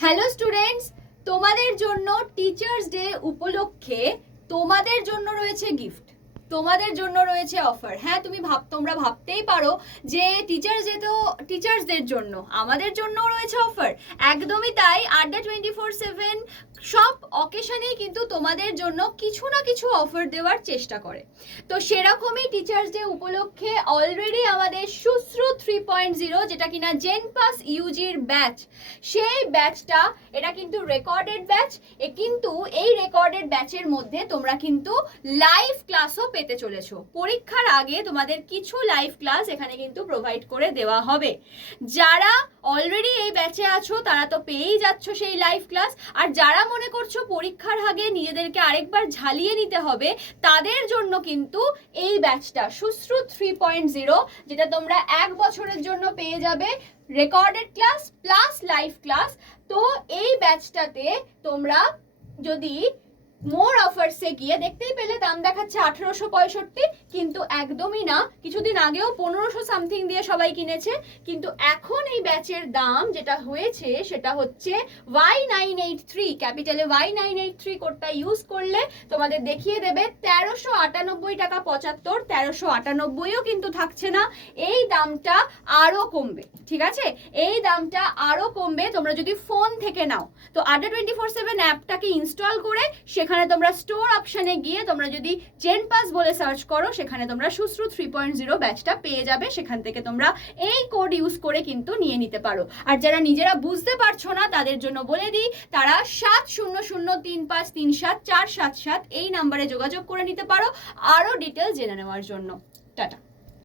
Hello students, তোমাদের জন্য teachers day উপলক্ষে তোমাদের জন্য রয়েছে গিফট, তোমাদের জন্য রয়েছে অফার। হ্যাঁ, তোমরা ভাবতেই পারো যে টিচার্স ডে তো টিচার্সদের জন্য, আমাদের জন্যও রয়েছে অফার। একদমই তাই, আড্ডা 24/7 সব অকেশনেই কিন্তু তোমাদের জন্য কিছু না কিছু অফার দেওয়ার চেষ্টা করে। তো সেরকমই টিচার্স ডে উপলক্ষে অলরেডি আমাদের সুশ্রু 3.0, যেটা কিনা জেনপাস ইউজির ব্যাচ, সেই ব্যাচটা এটা কিন্তু রেকর্ডেড ব্যাচ। কিন্তু এই রেকর্ডেড ব্যাচের মধ্যে তোমরা কিন্তু লাইভ ক্লাসও পেতে চলেছো। পরীক্ষার আগে তোমাদের কিছু লাইভ ক্লাস এখানে কিন্তু প্রোভাইড করে দেওয়া হবে। যারা অলরেডি এই ব্যাচে আছো তারা তো পেয়েই যাচ্ছ সেই লাইভ ক্লাস, আর যারা মনে করছো পরীক্ষার আগে নিজেদেরকে আরেকবার ঝালিয়ে নিতে হবে, তাদের জন্য কিন্তু এই ব্যাচটা সুশ্রু 3.0, যেটা তোমরা 1 বছরের জন্য পেয়ে যাবে recorded class plus live class. তো এই ব্যাচটাতে তোমরা যদি মোর অফার্সে গিয়ে, দেখতেই পেলে দাম দেখাচ্ছে 1865, কিন্তু একদমই না, কিছুদিন আগেও 1500 সামথিং দিয়ে সবাই কিনেছে, কিন্তু এখন এই ব্যাচের দাম যেটা হয়েছে সেটা হচ্ছে Y983, ক্যাপিটালে Y983 কোডটা ইউজ করলে তোমাদের দেখিয়ে দেবে 1398 টাকা 75। 1398ও কিন্তু থাকছে না, এই দামটা আরো কমবে। ঠিক আছে, এই দামটা আরো কমবে তোমরা যদি ফোন থেকে নাও। তো আড্ডা 24/7 অ্যাপটাকে ইনস্টল করে সেখানে তোমরা স্টোর অপশনে গিয়ে তোমরা যদি জেনপাস বলে সার্চ করো, সেখানে তোমরা সুশ্রু 3.0 ব্যাচটা পেয়ে যাবে। সেখান থেকে তোমরা এই কোড ইউজ করে কিন্তু নিয়ে নিতে পারো। আর যারা নিজেরা বুঝতে পারছো না তাদের জন্য বলে দিই, তারা 7003537477 এই নাম্বারে যোগাযোগ করে নিতে পারো আরো ডিটেলস জেনে নেওয়ার জন্য। টাটা।